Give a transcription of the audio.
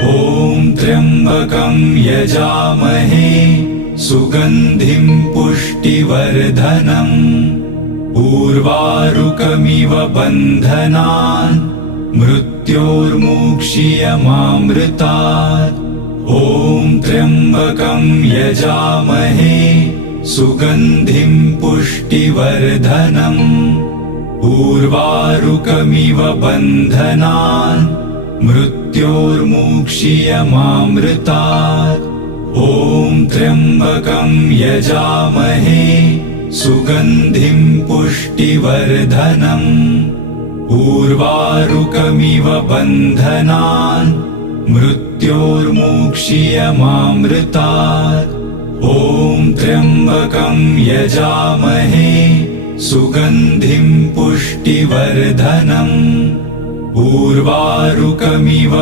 ॐ त्र्यम्बकं यजामहे सुगन्धिं पुष्टिवर्धनम् उर्वारुकमिव बन्धनान् मृत्योर्मुक्षीयमामृतात्। ॐ त्र्यम्बकं यजामहे सुगन्धिं पुष्टिवर्धनम् उर्वारुकमिव बन्धनान् मृत्योर्मुक्षीयमामृतात्। ॐ त्र्यम्बकं यजामहे सुगन्धिं पुष्टिवर्धनम् उर्वारुकमिव बन्धनान् मृत्योर्मुक्षीयमामृतात्। ॐ त्र्यम्बकं यजामहे सुगन्धिं पुष्टिवर्धनम् उर्वारुकमिव